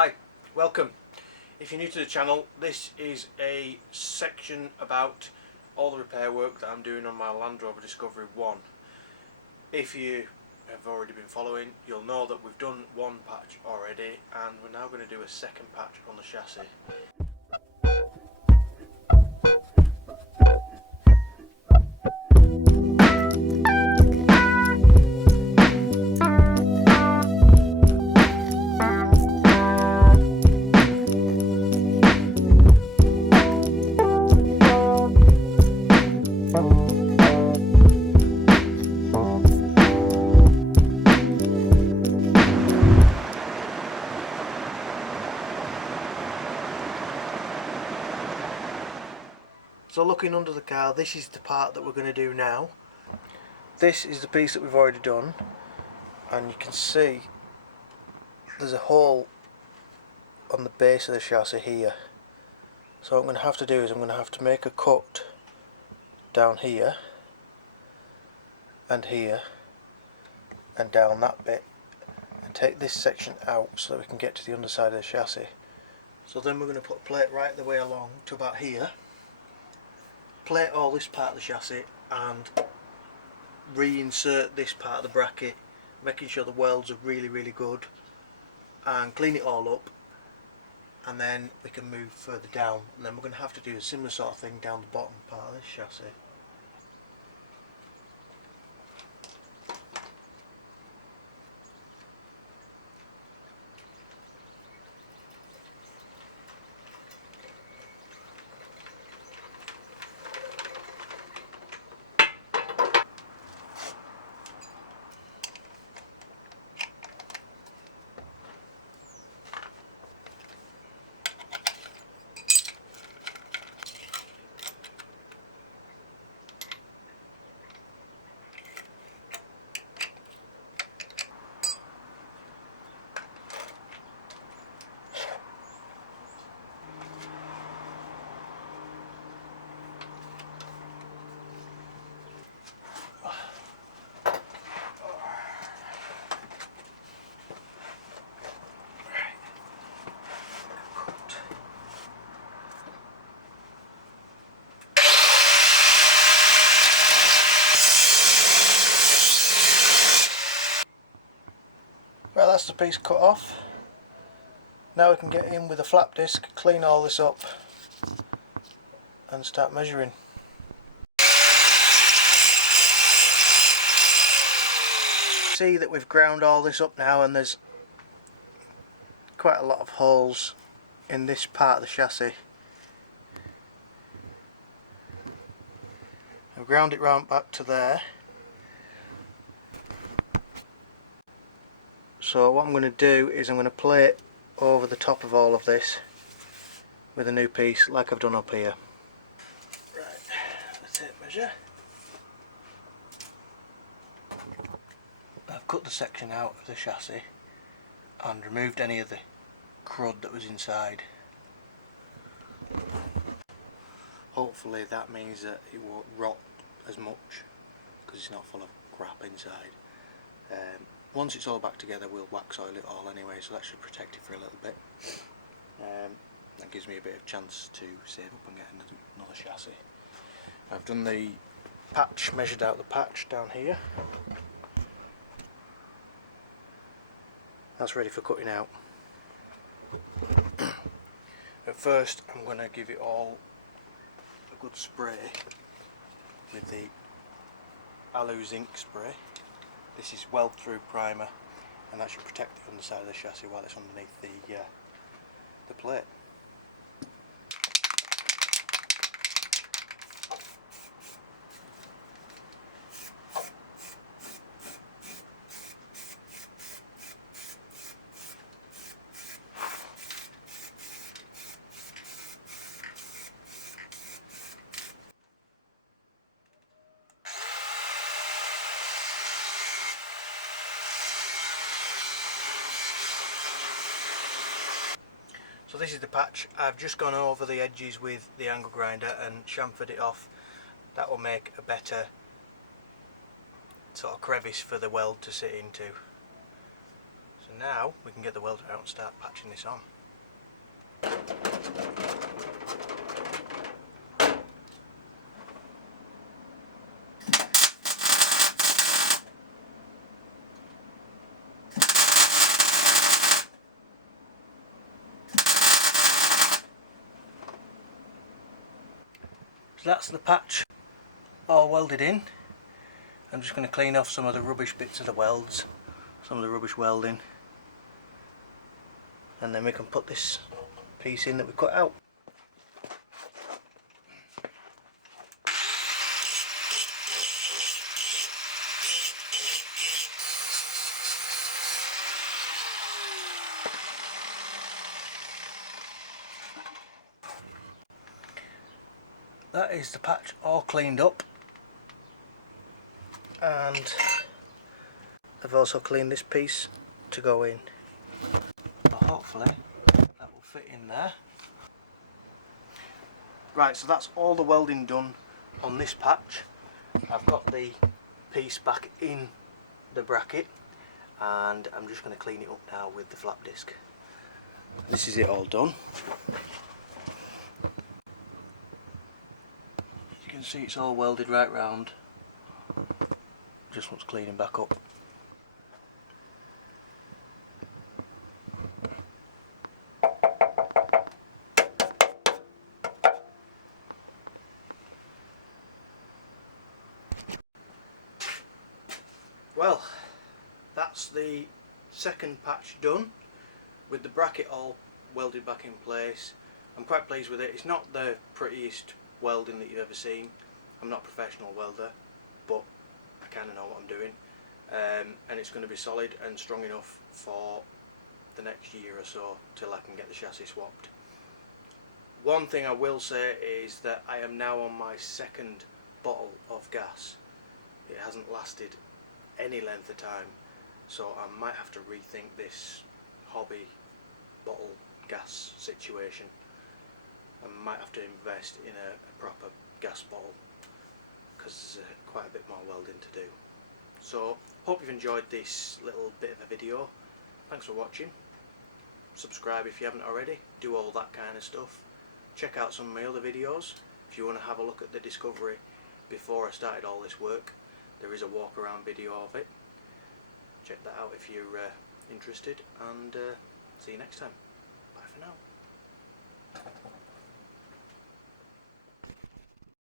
Hi, welcome. If you're new to the channel, this is a section about all the repair work that I'm doing on my Land Rover Discovery 1. If you have already been following, you'll know that we've done one patch already and we're now going to do a second patch on the chassis. So looking under the car, this is the part that we're going to do now. This is the piece that we've already done, and you can see there's a hole on the base of the chassis here. So what I'm going to have to do is I'm going to have to make a cut down here and here and down that bit and take this section out so that we can get to the underside of the chassis. So then we're going to put a plate right the way along to about here, plate all this part of the chassis and reinsert this part of the bracket, making sure the welds are really good, and clean it all up, and then we can move further down, and then we're going to have to do a similar sort of thing down the bottom part of this chassis. Right, that's the piece cut off. Now we can get in with a flap disc, clean all this up and start measuring. See that we've ground all this up now, and there's quite a lot of holes in this part of the chassis. I've ground it round back to there. So what I'm going to do is I'm going to plate over the top of all of this with a new piece like I've done up here. Right, let's take measure. I've cut the section out of the chassis and removed any of the crud that was inside. Hopefully that means that it won't rot as much because it's not full of crap inside. Once it's all back together we'll wax oil it all anyway, so that should protect it for a little bit. That gives me a bit of chance to save up and get another chassis. I've done the patch, measured out the patch down here. That's ready for cutting out. At first I'm going to give it all a good spray with the Alu zinc spray. This is weld through primer, and that should protect the underside of the chassis while it's underneath the plate. So this is the patch. I've just gone over the edges with the angle grinder and chamfered it off. That will make a better sort of crevice for the weld to sit into. So now we can get the welder out and start patching this on. So that's the patch all welded in. I'm just going to clean off some of the rubbish bits of the welds, some of the rubbish welding, and then we can put this piece in that we cut out. That is the patch all cleaned up, and I've also cleaned this piece to go in. So hopefully that will fit in there. Right, so that's all the welding done on this patch. I've got the piece back in the bracket and I'm just going to clean it up now with the flap disc. This is it all done. You can see it's all welded right round. Just wants cleaning back up. Well, that's the second patch done with the bracket all welded back in place. I'm quite pleased with it. It's not the prettiest welding that you've ever seen. I'm not a professional welder, but I kind of know what I'm doing, and it's going to be solid and strong enough for the next year or so till I can get the chassis swapped. One thing I will say is that I am now on my second bottle of gas. It hasn't lasted any length of time, so I might have to rethink this hobby bottle gas situation. I might have to invest in a proper gas bottle because there's quite a bit more welding to do. So hope you've enjoyed this little bit of a video. Thanks for watching. Subscribe if you haven't already, do all that kind of stuff. Check out some of my other videos if you want to have a look at the Discovery before I started all this work. There is a walk around video of it. Check that out if you're interested, and see you next time. Bye for now.